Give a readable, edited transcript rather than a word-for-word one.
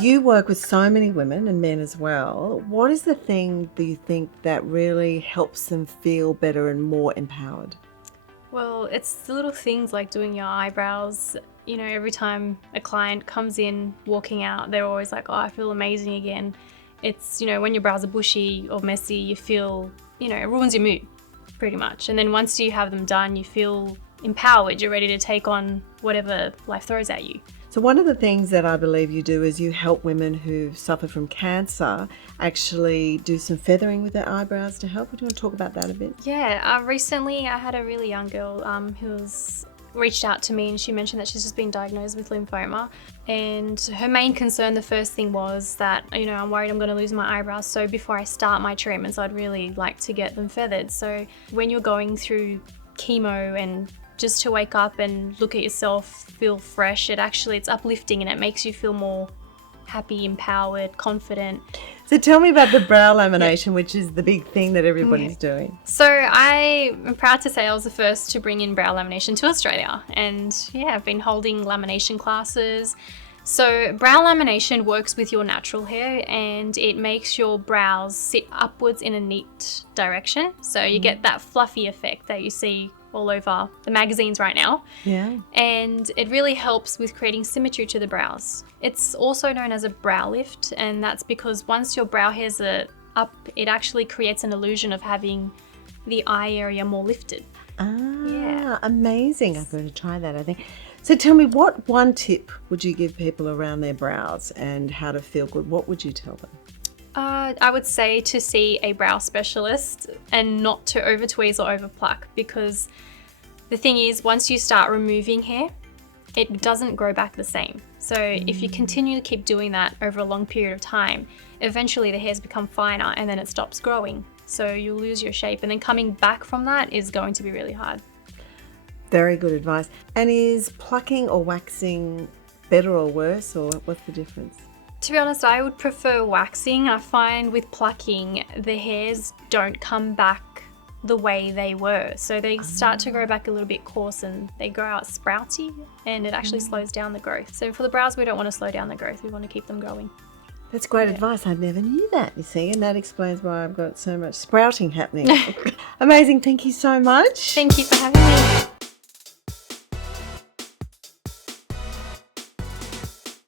You work with so many women and men as well. What is the thing do you think that really helps them feel better and more empowered? Well, it's the little things like doing your eyebrows. You know, every time a client comes in, walking out, they're always like, oh, I feel amazing again. It's, you know, when your brows are bushy or messy, you feel, you know, it ruins your mood pretty much. And then once you have them done, you feel empowered. You're ready to take on whatever life throws at you. So one of the things that I believe you do is you help women who suffer from cancer actually do some feathering with their eyebrows to help. Would you want to talk about that a bit? Yeah, recently I had a really young girl who's reached out to me, and she mentioned that she's just been diagnosed with lymphoma, and her main concern, the first thing was that, you know, I'm worried I'm going to lose my eyebrows, so before I start my treatments I'd really like to get them feathered. So when you're going through chemo and just to wake up and look at yourself, feel fresh, it's uplifting and it makes you feel more happy, empowered, confident. So tell me about the brow lamination, which is the big thing that everybody's doing. So I am proud to say I was the first to bring in brow lamination to Australia, and yeah, I've been holding lamination classes. So brow lamination works with your natural hair and it makes your brows sit upwards in a neat direction. So you get that fluffy effect that you see all over the magazines right now. Yeah. And it really helps with creating symmetry to the brows. It's also known as a brow lift, and that's because once your brow hairs are up, it actually creates an illusion of having the eye area more lifted. Yeah. Amazing. I'm going to try that, I think. So tell me, what one tip would you give people around their brows and how to feel good? What would you tell them? I would say to see a brow specialist and not to over tweeze or over pluck, because the thing is, once you start removing hair, it doesn't grow back the same. So if you continue to keep doing that over a long period of time, eventually the hairs become finer and then it stops growing. So you'll lose your shape, and then coming back from that is going to be really hard. Very good advice. And is plucking or waxing better or worse, or what's the difference? To be honest, I would prefer waxing. I find with plucking, the hairs don't come back the way they were. So they start to grow back a little bit coarse and they grow out sprouty, and it actually slows down the growth. So for the brows, we don't want to slow down the growth. We want to keep them growing. That's great advice. I never knew that, you see, and that explains why I've got so much sprouting happening. Amazing. Thank you so much. Thank you for having me.